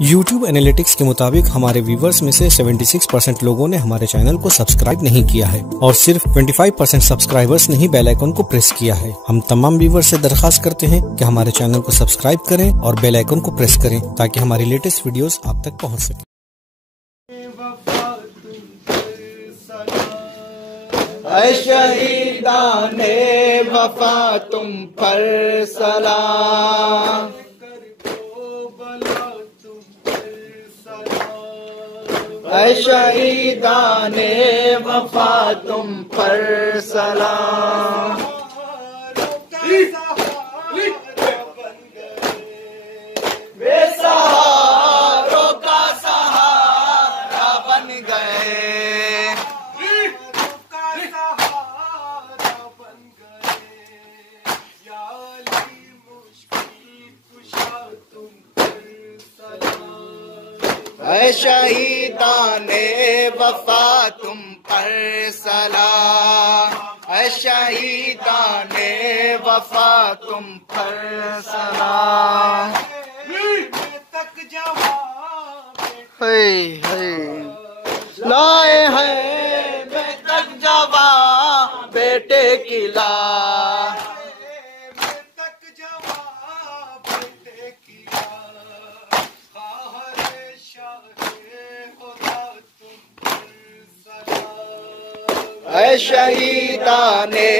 YouTube analytics के मुताबिक हमारे व्यूवर्स में से 76% लोगों ने हमारे चैनल को सब्सक्राइब नहीं किया है और सिर्फ 25% सब्सक्राइबर्स ने ही बेल आइकन को प्रेस किया है। हम तमाम व्यूवर्स से दरखास्त करते हैं कि हमारे चैनल को सब्सक्राइब करें और बेल आइकन को प्रेस करें ताकि हमारी लेटेस्ट वीडियोस आप तक पहुंच सके। शहीदाने वफा तुम पर सलाम, शहीदाने वफा तुम पर सलाम। बेसहारों का सहारा बन गए, शहीदाने वफा तुम पर सलाम, शहीदाने वफा तुम पर सलाम। लाए हैं मैं तक जवां बेटे की लाश, शहीदाने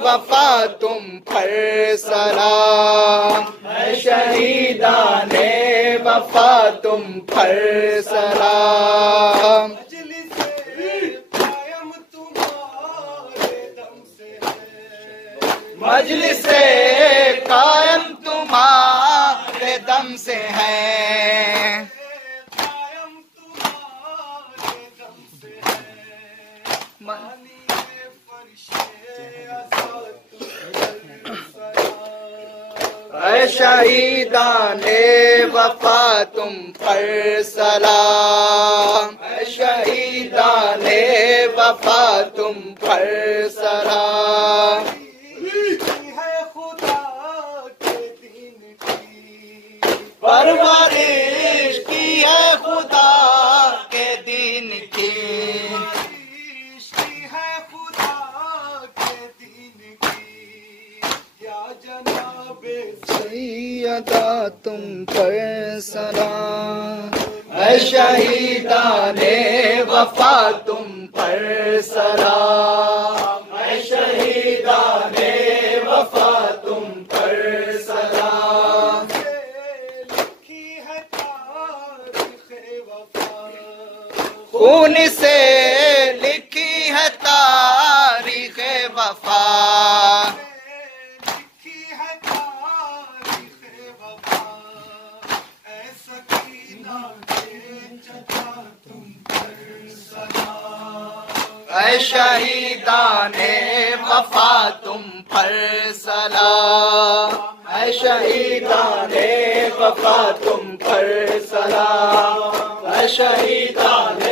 वफा तुम पर सलाम, शहीदाने वफा तुम पर सलाम। मजलिसे कायम तुम्हारे दम से है, शहीदाने वफा तुम पर सलाम, शहीदाने वफा तुम पर सलाम। परवरिश की है खुदा के दीन की, सैयदा तुम पर सलाम, शहीदाने वफा तुम पर सलाम, शहीदाने वफा तुम पर सलाम। खून से लिखी है तारीख़ वफा, शहीदाने वफा तुम पर सलाम, शहीदाने वफा तुम पर सलाम, शहीदाने